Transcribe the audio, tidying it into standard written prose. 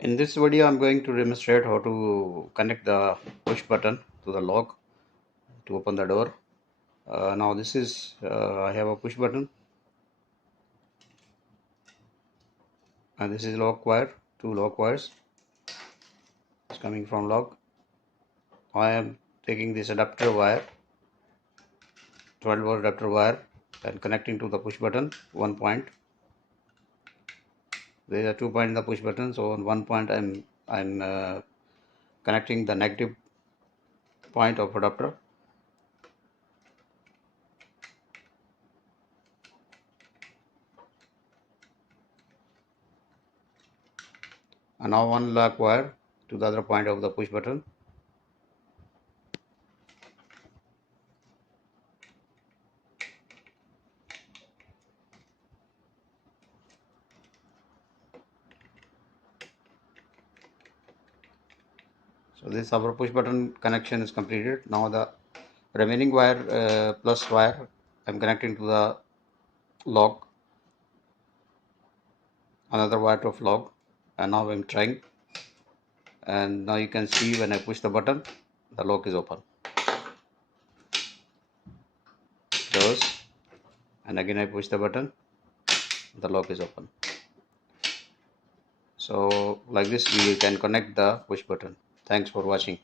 In this video, I'm going to demonstrate how to connect the push button to the lock to open the door. Now this is, I have a push button and this is lock wire, two lock wires. It's coming from lock. I am taking this adapter wire, 12-volt adapter wire, and connecting to the push button, one point. There are 2 points in the push button, so on one point I'm connecting the negative point of adapter. And now one lock wire to the other point of the push button. So this our push button connection is completed. Now the remaining wire, plus wire, I'm connecting to the lock, another wire of lock, and now I'm trying, and now you can see when I push the button, the lock is open. Close, and again I push the button, the lock is open. So like this we can connect the push button. Thanks for watching.